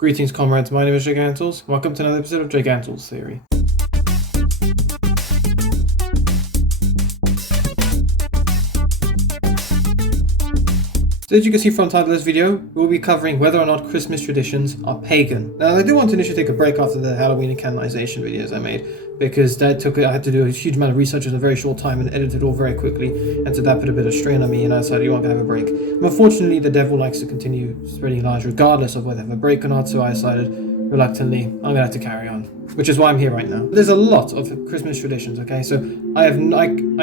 Greetings, comrades. My name is Gigantals. Welcome to another episode of Gigantals Theory. So as you can see from the title of this video, we'll be covering whether or not Christmas traditions are pagan. Now, I did want to initially take a break after the Halloween and canonization videos I made, because I had to do a huge amount of research in a very short time and edit it all very quickly, and so that put a bit of strain on me, and I decided you want to have a break. And unfortunately, the devil likes to continue spreading lies regardless of whether I have a break or not, so I decided, reluctantly, I'm going to have to carry on. Which is why I'm here right now. There's a lot of Christmas traditions, okay? So I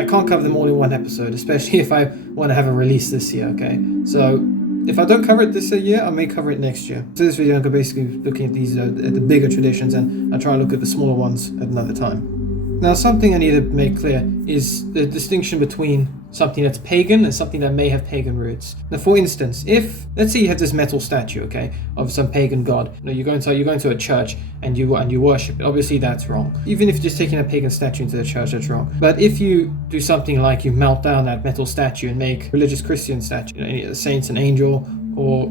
can't cover them all in one episode, especially if I want to have a release this year, okay? So if I don't cover it this year, I may cover it next year. So this video, I'm basically looking at these at the bigger traditions, and I try and look at the smaller ones at another time. Now, something I need to make clear is the distinction between something that's pagan and something that may have pagan roots. Now, for instance, let's say you have this metal statue, okay, of some pagan god. You're going to a church and you worship it. Obviously, that's wrong. Even if you're just taking a pagan statue into the church, that's wrong. But if you do something like you melt down that metal statue and make religious Christian statue, any of the saints, an angel, or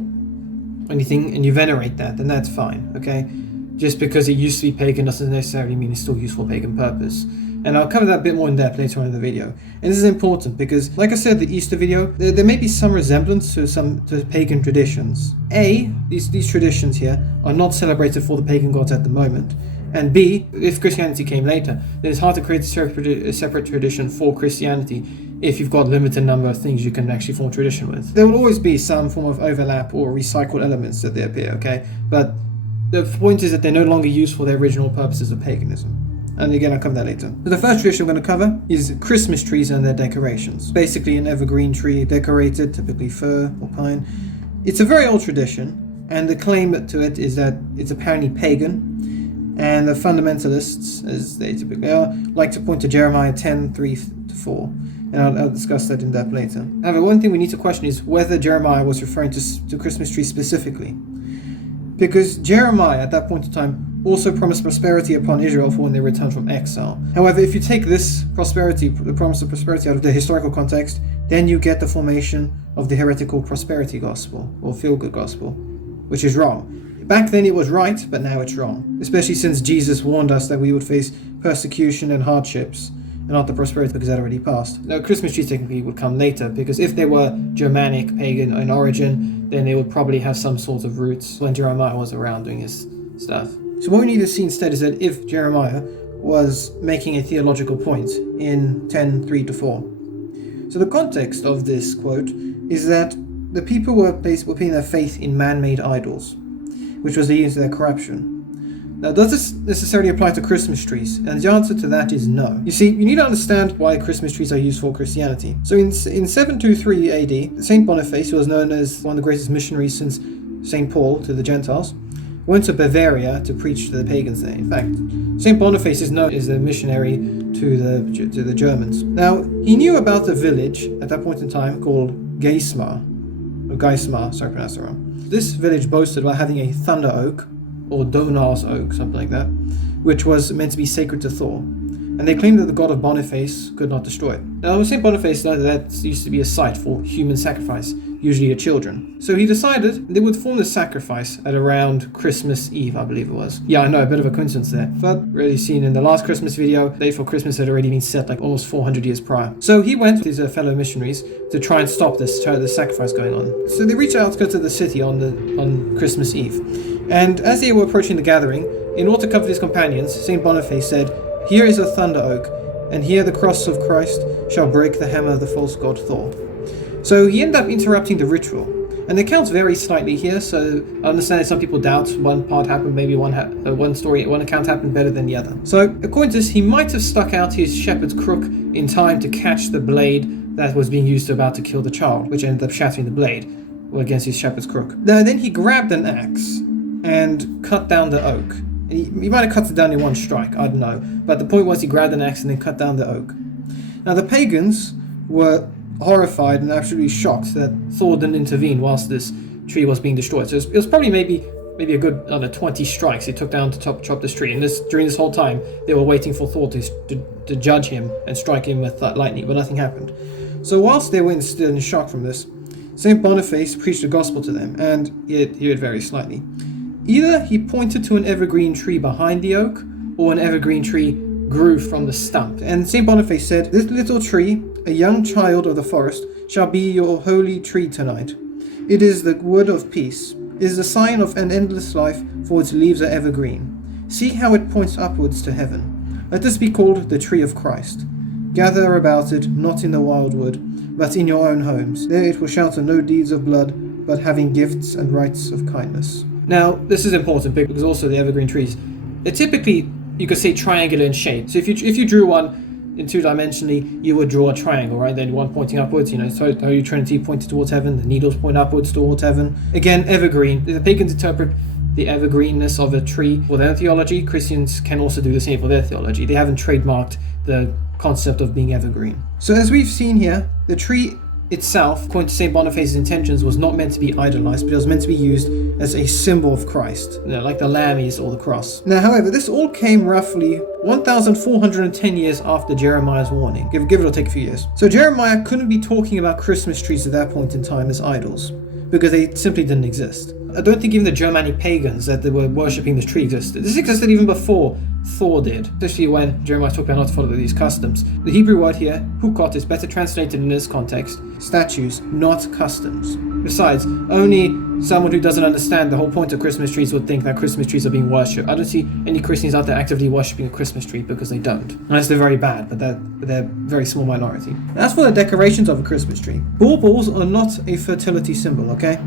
anything, and you venerate that, then that's fine, okay? Just because it used to be pagan doesn't necessarily mean it's still used for pagan purpose. And I'll cover that a bit more in depth later on in the video. And this is important because, like I said, the Easter video, there may be some resemblance to pagan traditions. A, these traditions here are not celebrated for the pagan gods at the moment. And B, if Christianity came later, then it's hard to create a separate tradition for Christianity if you've got a limited number of things you can actually form tradition with. There will always be some form of overlap or recycled elements that they appear, okay? But the point is that they're no longer used for their original purposes of paganism. And again, I'll cover that later. But the first tradition I'm going to cover is Christmas trees and their decorations. Basically an evergreen tree decorated, typically fir or pine. It's a very old tradition, and the claim to it is that it's apparently pagan, and the fundamentalists, as they typically are, like to point to Jeremiah 10:3-4. And I'll discuss that in depth later. However, one thing we need to question is whether Jeremiah was referring to Christmas trees specifically. Because Jeremiah, at that point in time, also promised prosperity upon Israel for when they returned from exile. However, if you take this prosperity, the promise of prosperity, out of the historical context, then you get the formation of the heretical prosperity gospel, or feel-good gospel, which is wrong. Back then it was right, but now it's wrong. Especially since Jesus warned us that we would face persecution and hardships, and not the prosperity, because that already passed. Now, Christmas trees technically would come later, because if they were Germanic, pagan in origin, then they would probably have some sort of roots when Jeremiah was around doing his stuff. So what we need to see instead is that if Jeremiah was making a theological point in 10:3-4. So the context of this quote is that the people were putting their faith in man-made idols, which was leading to their corruption. Now, does this necessarily apply to Christmas trees? And the answer to that is no. You see, you need to understand why Christmas trees are used for Christianity. So in 723 AD, Saint Boniface, who was known as one of the greatest missionaries since Saint Paul to the Gentiles, went to Bavaria to preach to the pagans there. In fact, Saint Boniface is known as a missionary to the Germans. Now, he knew about a village at that point in time called Geismar, sorry, I pronounced it wrong. This village boasted about having a thunder oak, or Donar's oak, something like that, which was meant to be sacred to Thor. And they claimed that the god of Boniface could not destroy it. Now, St. Boniface knew that used to be a site for human sacrifice, usually of children. So he decided they would form the sacrifice at around Christmas Eve, I believe it was. Yeah, I know, a bit of a coincidence there. But really seen in the last Christmas video, the date for Christmas had already been set like almost 400 years prior. So he went with his fellow missionaries to try and stop this sacrifice going on. So they reached out to go to the city on Christmas Eve. And as they were approaching the gathering, in order to comfort his companions, St. Boniface said, "Here is a thunder oak, and here the cross of Christ shall break the hammer of the false god Thor." So he ended up interrupting the ritual. And the accounts vary slightly here, so I understand that some people doubt one part happened, maybe one account happened better than the other. So according to this, he might have stuck out his shepherd's crook in time to catch the blade that was being used about to kill the child, which ended up shattering the blade against his shepherd's crook. Now, then he grabbed an axe and cut down the oak. He might have cut it down in one strike, I don't know. But the point was he grabbed an axe and then cut down the oak. Now the pagans were horrified and absolutely shocked that Thor didn't intervene whilst this tree was being destroyed. So it was probably maybe a good 20 strikes it took down to chop this tree. And during this whole time, they were waiting for Thor to judge him and strike him with lightning, but nothing happened. So whilst they were still in shock from this, St. Boniface preached the gospel to them, and he heard very slightly. Either he pointed to an evergreen tree behind the oak, or an evergreen tree grew from the stump. And St. Boniface said, "This little tree, a young child of the forest, shall be your holy tree tonight. It is the wood of peace. It is the sign of an endless life, for its leaves are evergreen. See how it points upwards to heaven. Let this be called the tree of Christ. Gather about it, not in the wild wood, but in your own homes. There it will shelter no deeds of blood, but having gifts and rites of kindness." Now, this is important because also the evergreen trees, they're typically, you could say, triangular in shape. So if you drew one in two-dimensionally, you would draw a triangle, right? Then one pointing upwards, so Holy Trinity pointed towards heaven, the needles point upwards towards heaven. Again, evergreen. The pagans interpret the evergreenness of a tree for their theology. Christians can also do the same for their theology. They haven't trademarked the concept of being evergreen. So as we've seen here, the tree itself, according to St. Boniface's intentions, was not meant to be idolized, but it was meant to be used as a symbol of Christ, like the lamb is or the cross. Now, however, this all came roughly 1,410 years after Jeremiah's warning. Give it or take a few years. So Jeremiah couldn't be talking about Christmas trees at that point in time as idols, because they simply didn't exist. I don't think even the Germanic pagans that they were worshipping this tree existed. This existed even before Thor did, especially when Jeremiah talked about not to follow these customs. The Hebrew word here, hukot, is better translated in this context, statues, not customs. Besides, only someone who doesn't understand the whole point of Christmas trees would think that Christmas trees are being worshipped. I don't see any Christians out there actively worshipping a Christmas tree, because they don't. Unless they're very bad, but they're a very small minority. As for the decorations of a Christmas tree, baubles are not a fertility symbol, okay?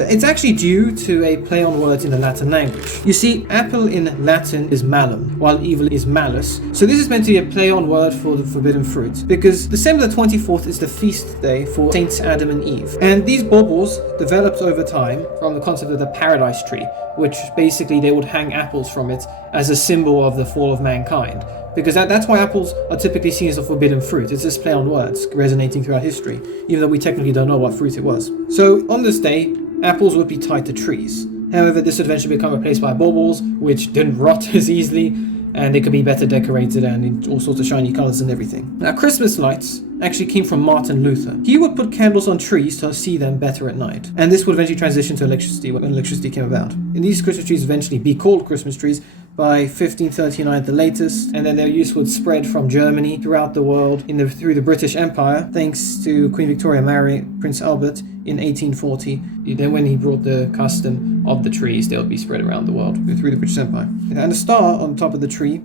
It's actually due to a play on words in the Latin language. You see, apple in Latin is malum, while evil is malus. So this is meant to be a play on word for the forbidden fruit, because December the 24th is the feast day for Saints Adam and Eve. And these baubles developed over time from the concept of the paradise tree, which basically they would hang apples from it as a symbol of the fall of mankind. Because that's why apples are typically seen as a forbidden fruit. It's this play on words resonating throughout history, even though we technically don't know what fruit it was. So on this day, apples would be tied to trees. However, this would eventually become replaced by baubles, which didn't rot as easily, and they could be better decorated and in all sorts of shiny colors and everything. Now, Christmas lights actually came from Martin Luther. He would put candles on trees to see them better at night. And this would eventually transition to electricity when electricity came about. And these Christmas trees eventually be called Christmas trees by 1539 at the latest, and then their use would spread from Germany throughout the world through the British Empire, thanks to Queen Victoria marrying Prince Albert in 1840. Then when he brought the custom of the trees, they would be spread around the world through the British Empire. And the star on top of the tree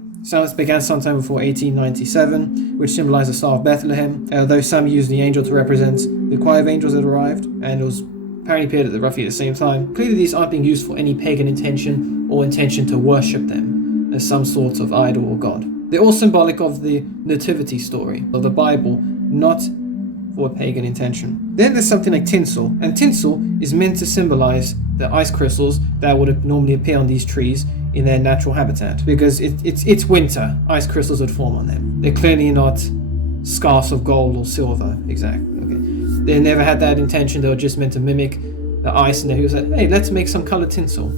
began sometime before 1897, which symbolized the Star of Bethlehem, though some used the angel to represent the choir of angels that arrived, and it was apparently appeared at roughly the same time. Clearly these aren't being used for any pagan intention or intention to worship them as some sort of idol or god. They're all symbolic of the Nativity story of the Bible, not for a pagan intention. Then there's something like tinsel, and tinsel is meant to symbolize the ice crystals that would normally appear on these trees in their natural habitat, because it's winter. Ice crystals would form on them. They're clearly not scarves of gold or silver. Exactly. Okay. They never had that intention. They were just meant to mimic the ice, and he was like, hey, let's make some colored tinsel.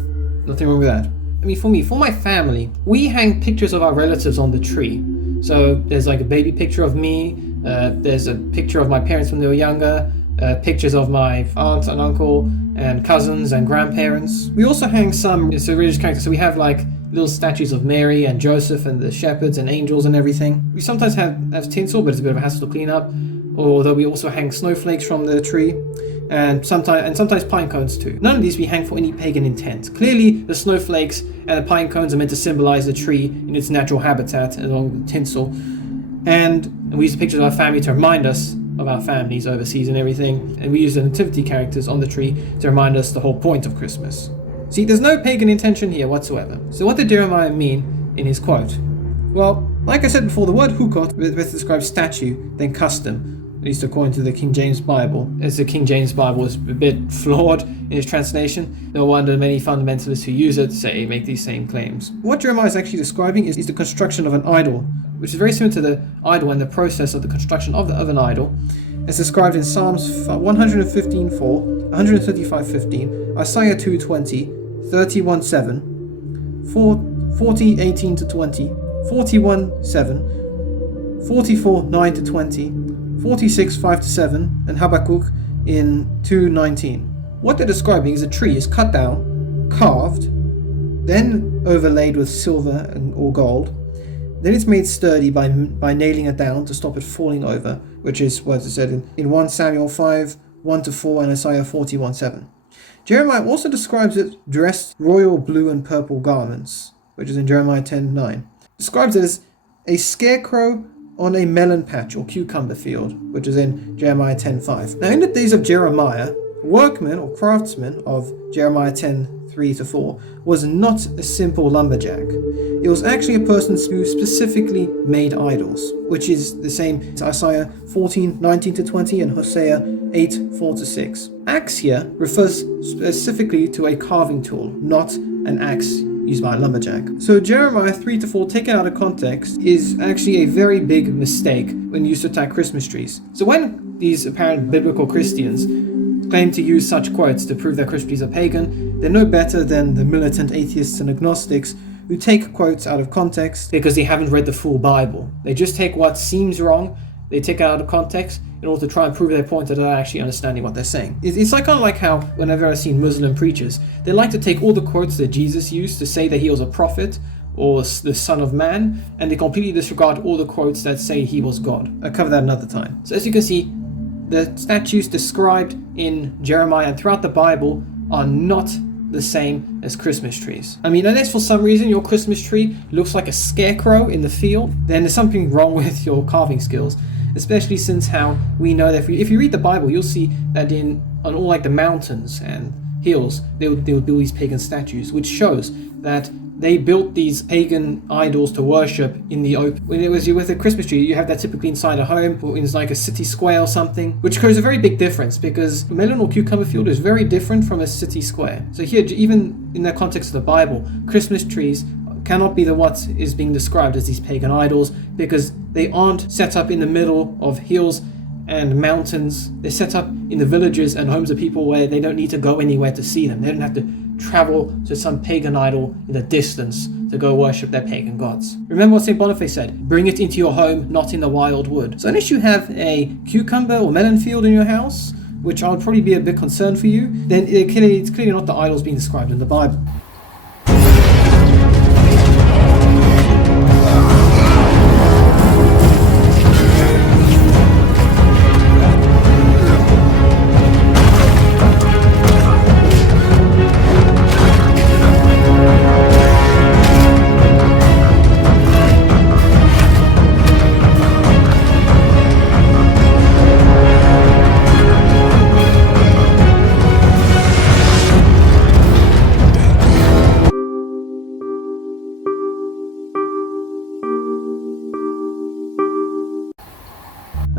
Nothing wrong with that. I mean, for my family, we hang pictures of our relatives on the tree. So there's like a baby picture of me. There's a picture of my parents when they were younger. Pictures of my aunt and uncle and cousins and grandparents. We also hang some religious characters. So we have like little statues of Mary and Joseph and the shepherds and angels and everything. We sometimes have tinsel, but it's a bit of a hassle to clean up. Although we also hang snowflakes from the tree, and sometimes pine cones too. None of these we hang for any pagan intent. Clearly, the snowflakes and the pine cones are meant to symbolize the tree in its natural habitat along with tinsel. And we use pictures of our family to remind us of our families overseas and everything. And we use the nativity characters on the tree to remind us the whole point of Christmas. See, there's no pagan intention here whatsoever. So what did Jeremiah mean in his quote? Well, like I said before, the word hukot better describes statue than custom, at least according to the King James Bible. As the King James Bible is a bit flawed in its translation, no wonder many fundamentalists who use it make these same claims. What Jeremiah is actually describing is the construction of an idol, which is very similar to the idol and the process of the construction of an idol, as described in Psalms 115:4, 135:15, Isaiah 2:20, 31:7, 40:18-20, 41:7, 44:9-20, 46:5-7, and Habakkuk in 2:19. What they're describing is a tree is cut down, carved, then overlaid with silver or gold. Then it's made sturdy by nailing it down to stop it falling over, which is what it said in 1 Samuel 5, 1-4 and Isaiah 41:7. Jeremiah also describes it dressed royal blue and purple garments, which is in Jeremiah 10:9. Describes it as a scarecrow on a melon patch or cucumber field, which is in Jeremiah 10:5. Now in the days of Jeremiah, workman or craftsman of Jeremiah 10:3-4 was not a simple lumberjack. It was actually a person who specifically made idols, which is the same as Isaiah 14:19-20 and Hosea 8:4-6. Axe here refers specifically to a carving tool, not an axe used by a lumberjack. So Jeremiah 3-4 taken out of context is actually a very big mistake when used to attack Christmas trees. So when these apparent biblical Christians claim to use such quotes to prove that Christmas trees are pagan, they're no better than the militant atheists and agnostics who take quotes out of context because they haven't read the full Bible. They just take what seems wrong, they take it out of context in order to try and prove their point without actually understanding what they're saying. It's like kind of like how whenever I've seen Muslim preachers, they like to take all the quotes that Jesus used to say that he was a prophet or the Son of Man, and they completely disregard all the quotes that say he was God. I'll cover that another time. So as you can see, the statues described in Jeremiah and throughout the Bible are not the same as Christmas trees. I mean, unless for some reason your Christmas tree looks like a scarecrow in the field, then there's something wrong with your carving skills. Especially since how we know that if you read the Bible, you'll see that on all like the mountains and hills, they would build these pagan statues, which shows that they built these pagan idols to worship in the open. When it was with a Christmas tree, you have that typically inside a home or in like a city square or something, which shows a very big difference because melon or cucumber field is very different from a city square. So here, even in the context of the Bible, Christmas trees cannot be what is being described as these pagan idols because they aren't set up in the middle of hills and mountains. They're set up in the villages and homes of people where they don't need to go anywhere to see them. They don't have to travel to some pagan idol in the distance to go worship their pagan gods. Remember what St. Boniface said, bring it into your home, not in the wild wood. So unless you have a cucumber or melon field in your house, which I would probably be a bit concerned for you, then it's clearly not the idols being described in the Bible.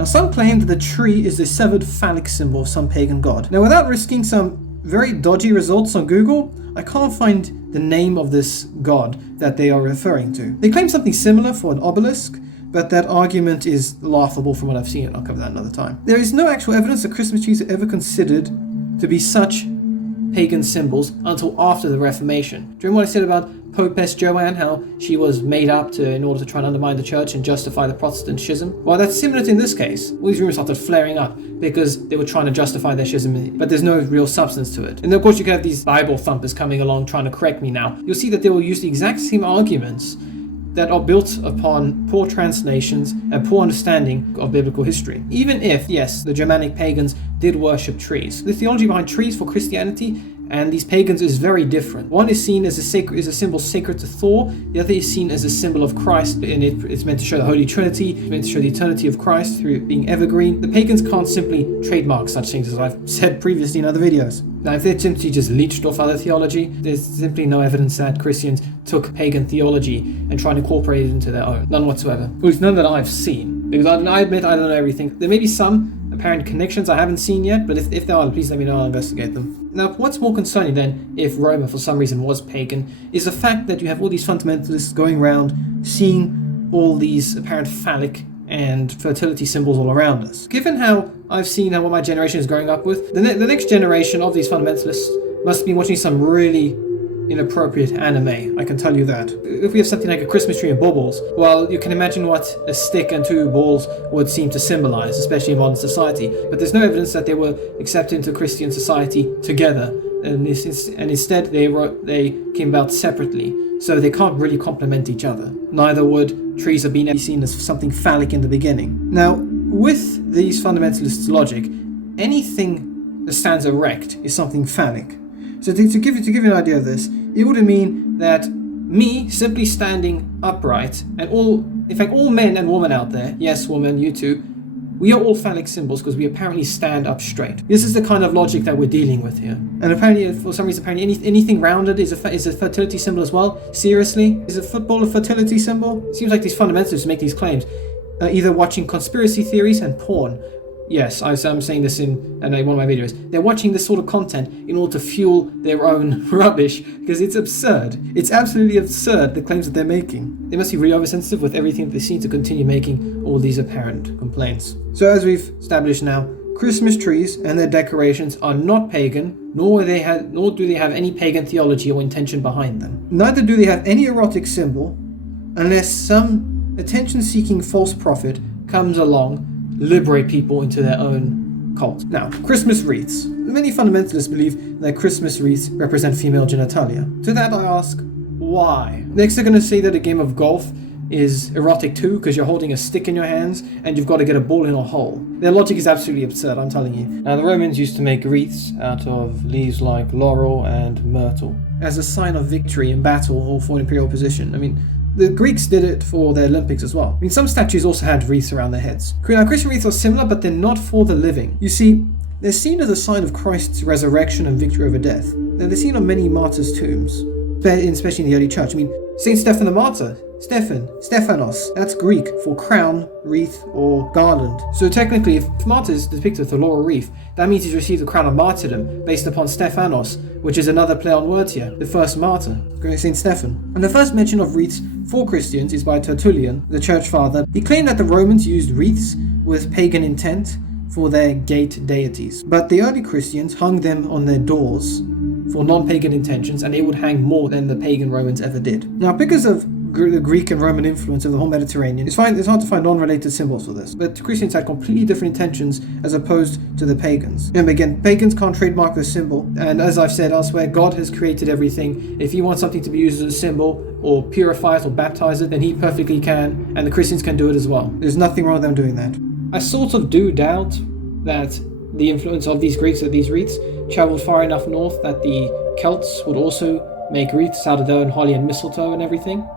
Some claim that the tree is the severed phallic symbol of some pagan god. Now, without risking some very dodgy results on Google, I can't find the name of this god that they are referring to. They claim something similar for an obelisk, but that argument is laughable from what I've seen. I'll cover that another time. There is no actual evidence that Christmas trees are ever considered to be such pagan symbols until after the Reformation. During what I said about Popess Joanne, how she was made up in order to try and undermine the church and justify the Protestant schism. Well, that's similar to in this case. All these rumors started flaring up because they were trying to justify their schism, but there's no real substance to it. And of course you can have these Bible thumpers coming along trying to correct me now. You'll see that they will use the exact same arguments that are built upon poor translations and poor understanding of biblical history. Even if, yes, the Germanic pagans did worship trees, the theology behind trees for Christianity and these pagans is very different. One is seen as a symbol sacred to Thor, the other is seen as a symbol of Christ, and it's meant to show the Holy Trinity, it's meant to show the eternity of Christ through it being evergreen. The pagans can't simply trademark such things, as I've said previously in other videos. Now, if they're simply just leached off other theology, there's simply no evidence that Christians took pagan theology and tried to incorporate it into their own. None whatsoever. At least none that I've seen. Because I admit I don't know everything. There may be some apparent connections I haven't seen yet, but if there are, please let me know, I'll investigate them. Now, what's more concerning then, if Rome for some reason was pagan, is the fact that you have all these fundamentalists going around seeing all these apparent phallic and fertility symbols all around us. Given how I've seen what my generation is growing up with, the next generation of these fundamentalists must be watching some really inappropriate anime, I can tell you that. If we have something like a Christmas tree and baubles, well, you can imagine what a stick and two balls would seem to symbolize, especially in modern society. But there's no evidence that they were accepted into Christian society together. and instead they came about separately, so they can't really complement each other. Neither would trees have been seen as something phallic in the beginning. Now, with these fundamentalists' logic, anything that stands erect is something phallic. So to give you an idea of this, it would mean that me simply standing upright, and all men and women out there, yes, woman, you too, we are all phallic symbols because we apparently stand up straight. This is the kind of logic that we're dealing with here. And apparently, for some reason, anything rounded is a fertility symbol as well. Seriously? Is a football a fertility symbol? It seems like these fundamentalists make these claims, either watching conspiracy theories and porn. Yes, I'm saying this in one of my videos. They're watching this sort of content in order to fuel their own rubbish, because it's absurd. It's absolutely absurd, the claims that they're making. They must be really oversensitive with everything that they seem to continue making all these apparent complaints. So as we've established now, Christmas trees and their decorations are not pagan, nor do they have any pagan theology or intention behind them. Neither do they have any erotic symbol, unless some attention-seeking false prophet comes along, liberate people into their own cult. Now, Christmas wreaths. Many fundamentalists believe that Christmas wreaths represent female genitalia. To that I ask, why? Next they're going to say that a game of golf is erotic too, because you're holding a stick in your hands and you've got to get a ball in a hole. Their logic is absolutely absurd, I'm telling you. Now, the Romans used to make wreaths out of leaves like laurel and myrtle as a sign of victory in battle or for an imperial position. I mean, the Greeks did it for their Olympics as well. I mean, some statues also had wreaths around their heads. Now, Christian wreaths are similar, but they're not for the living. You see, they're seen as a sign of Christ's resurrection and victory over death. Now, they're seen on many martyrs' tombs, especially in the early church. I mean, Saint Stephen the Martyr, Stephanos, that's Greek for crown, wreath, or garland. So technically, if martyr is depicted with a laurel wreath, that means he's received the crown of martyrdom based upon Stephanos, which is another play on words here, the first martyr, Saint Stephen. And the first mention of wreaths for Christians is by Tertullian, the church father. He claimed that the Romans used wreaths with pagan intent for their gate deities, but the early Christians hung them on their doors for non-pagan intentions, and they would hang more than the pagan Romans ever did. Now, because of the Greek and Roman influence of the whole Mediterranean, it's hard to find non-related symbols for this, but Christians had completely different intentions as opposed to the pagans. And again, pagans can't trademark this symbol, and as I've said elsewhere, God has created everything. If he wants something to be used as a symbol, or purify it or baptize it, then he perfectly can, and the Christians can do it as well. There's nothing wrong with them doing that. I sort of do doubt that the influence of these Greeks or these wreaths traveled far enough north that the Celts would also make wreaths out of their own holly and mistletoe and everything.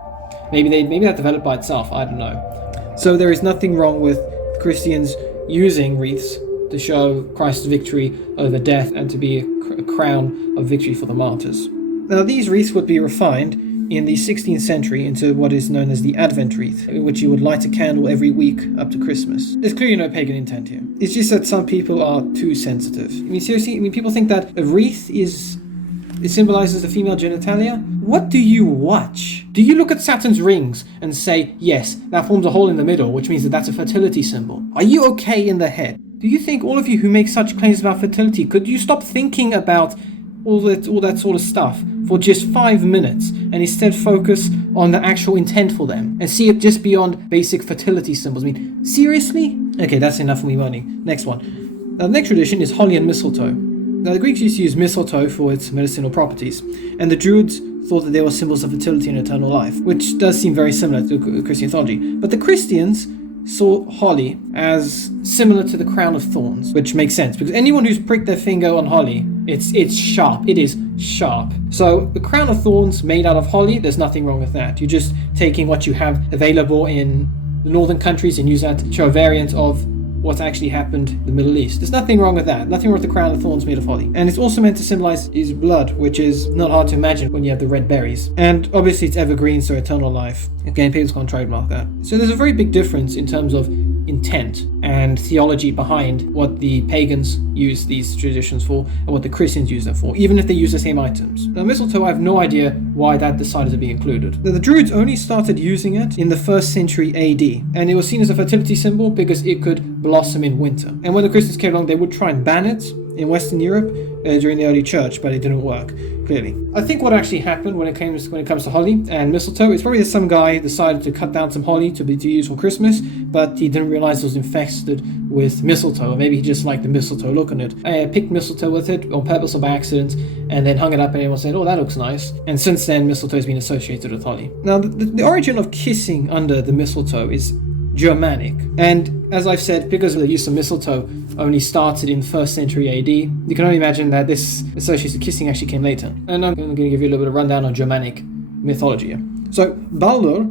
Maybe that developed by itself, I don't know. So there is nothing wrong with Christians using wreaths to show Christ's victory over death and to be a crown of victory for the martyrs. Now, these wreaths would be refined in the 16th century into what is known as the Advent wreath, in which you would light a candle every week up to Christmas. There's clearly no pagan intent here. It's just that some people are too sensitive. I mean, seriously, people think that a wreath it symbolizes the female genitalia? What do you watch? Do you look at Saturn's rings and say, yes, that forms a hole in the middle, which means that that's a fertility symbol? Are you okay in the head? Do you think all of you who make such claims about fertility, could you stop thinking about all that sort of stuff for just 5 minutes and instead focus on the actual intent for them and see it just beyond basic fertility symbols? I mean, seriously? Okay, that's enough for me moaning. Next one. Now, the next tradition is holly and mistletoe. Now, the Greeks used to use mistletoe for its medicinal properties, and the Druids thought that they were symbols of fertility and eternal life, which does seem very similar to Christian theology. But the Christians saw holly as similar to the crown of thorns, which makes sense, because anyone who's pricked their finger on holly, it's sharp. It is sharp. So the crown of thorns made out of holly, there's nothing wrong with that. You're just taking what you have available in the northern countries and use that to show a variant of what's actually happened in the Middle East. There's nothing wrong with that. Nothing wrong with the crown of thorns made of holly. And it's also meant to symbolize his blood, which is not hard to imagine when you have the red berries. And obviously it's evergreen, so eternal life. Again, people can't trademark that. So there's a very big difference in terms of intent and theology behind what the pagans use these traditions for and what the Christians use them for, even if they use the same items. Now, mistletoe, I have no idea why that decided to be included. Now, the Druids only started using it in the 1st century AD, and it was seen as a fertility symbol because it could blossom in winter. And when the Christians came along, they would try and ban it in Western Europe during the early church, but it didn't work, clearly. I think what actually happened when it comes to holly and mistletoe is probably that some guy decided to cut down some holly to use for Christmas, but he didn't realize it was infested with mistletoe, or maybe he just liked the mistletoe look on it. I picked mistletoe with it on purpose or by accident, and then hung it up, and everyone said, "Oh, that looks nice." And since then, mistletoe has been associated with holly. Now, the origin of kissing under the mistletoe is Germanic, and as I've said, because the use of mistletoe only started in the 1st century AD, you can only imagine that this associated kissing actually came later. And I'm going to give you a little bit of rundown on Germanic mythology here. So, Baldur,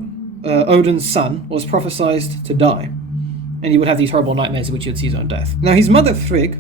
Odin's son, was prophesied to die, and he would have these horrible nightmares in which he would see his own death. Now, his mother Frigg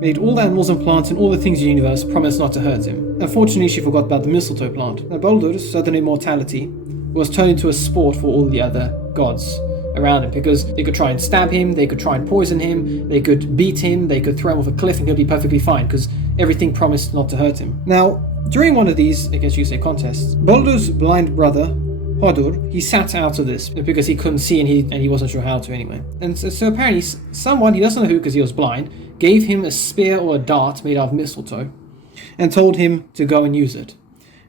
made all the animals and plants and all the things in the universe promise not to hurt him. Unfortunately, she forgot about the mistletoe plant. Now, Baldur's sudden immortality was turned into a sport for all the other gods around him, because they could try and stab him, they could try and poison him, they could beat him, they could throw him off a cliff, and he'll be perfectly fine because everything promised not to hurt him. Now, during one of these, I guess you say, contests, Baldur's blind brother Hodur, he sat out of this because he couldn't see and he wasn't sure how to anyway. And so apparently someone, he doesn't know who because he was blind, gave him a spear or a dart made out of mistletoe and told him to go and use it.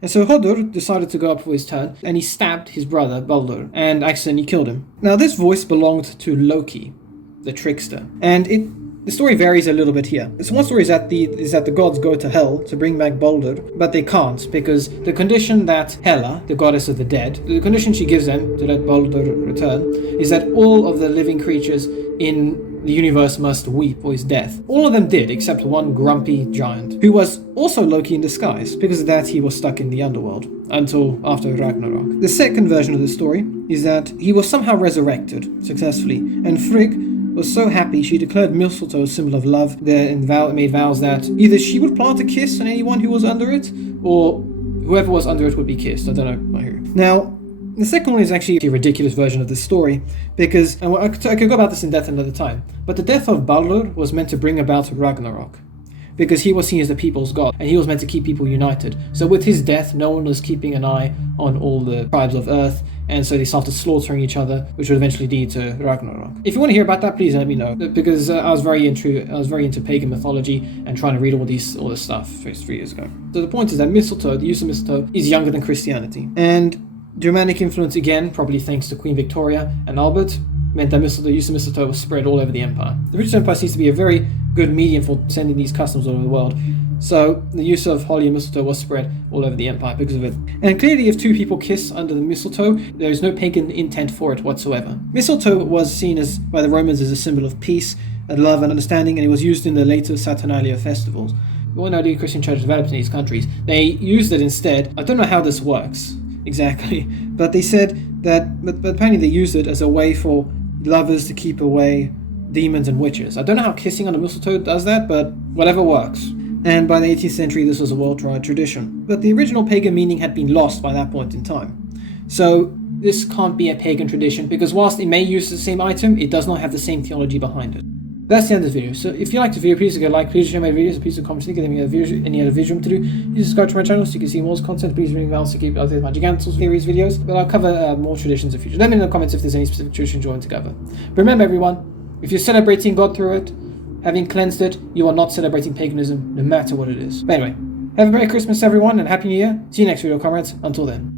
And so Hodur decided to go up for his turn, and he stabbed his brother Baldur and accidentally killed him. Now, this voice belonged to Loki, the trickster, and the story varies a little bit here. So one story is that the gods go to hell to bring back Baldur, but they can't, because the condition that Hela, the goddess of the dead, the condition she gives them to let Baldur return is that all of the living creatures in the universe must weep for his death. All of them did, except one grumpy giant, who was also Loki in disguise. Because of that, he was stuck in the underworld until after Ragnarok. The second version of the story is that he was somehow resurrected successfully, and Frigg was so happy she declared mistletoe a symbol of love and made vows that either she would plant a kiss on anyone who was under it, or whoever was under it would be kissed. I don't know who. Now, the second one is actually a ridiculous version of this story, because I could go about this in depth another time, but the death of Baldur was meant to bring about Ragnarok, because he was seen as the people's god, and he was meant to keep people united. So with his death, no one was keeping an eye on all the tribes of Earth, and so they started slaughtering each other, which would eventually lead to Ragnarok. If you want to hear about that, please let me know, because I was very into pagan mythology and trying to read all this stuff 3 years ago. So the point is that mistletoe, the use of mistletoe, is younger than Christianity, and Germanic influence, again, probably thanks to Queen Victoria and Albert, meant that the use of mistletoe was spread all over the empire. The British Empire seems to be a very good medium for sending these customs all over the world, so the use of holly and mistletoe was spread all over the empire because of it. And clearly, if two people kiss under the mistletoe, there is no pagan intent for it whatsoever. Mistletoe was seen by the Romans as a symbol of peace and love and understanding, and it was used in the later Saturnalia festivals. When the Christian church developed in these countries, they used it instead. I don't know how this works exactly, but they said that, but apparently they used it as a way for lovers to keep away demons and witches. I don't know how kissing on a mistletoe does that, but whatever works. And by the 18th century, this was a worldwide tradition. But the original pagan meaning had been lost by that point in time. So this can't be a pagan tradition, because whilst it may use the same item, it does not have the same theology behind it. That's the end of the video. So if you liked the video, please give a like, please share my videos, please comment, give me any other visual to do. Please subscribe to my channel so you can see more content. Please ring the bell to keep updated with my Gigantals series videos. But I'll cover more traditions in the future. Let me know in the comments if there's any specific traditions you want to cover. But remember, everyone, if you're celebrating God through it, having cleansed it, you are not celebrating paganism, no matter what it is. But anyway, have a Merry Christmas, everyone, and Happy New Year. See you next video, comrades. Until then.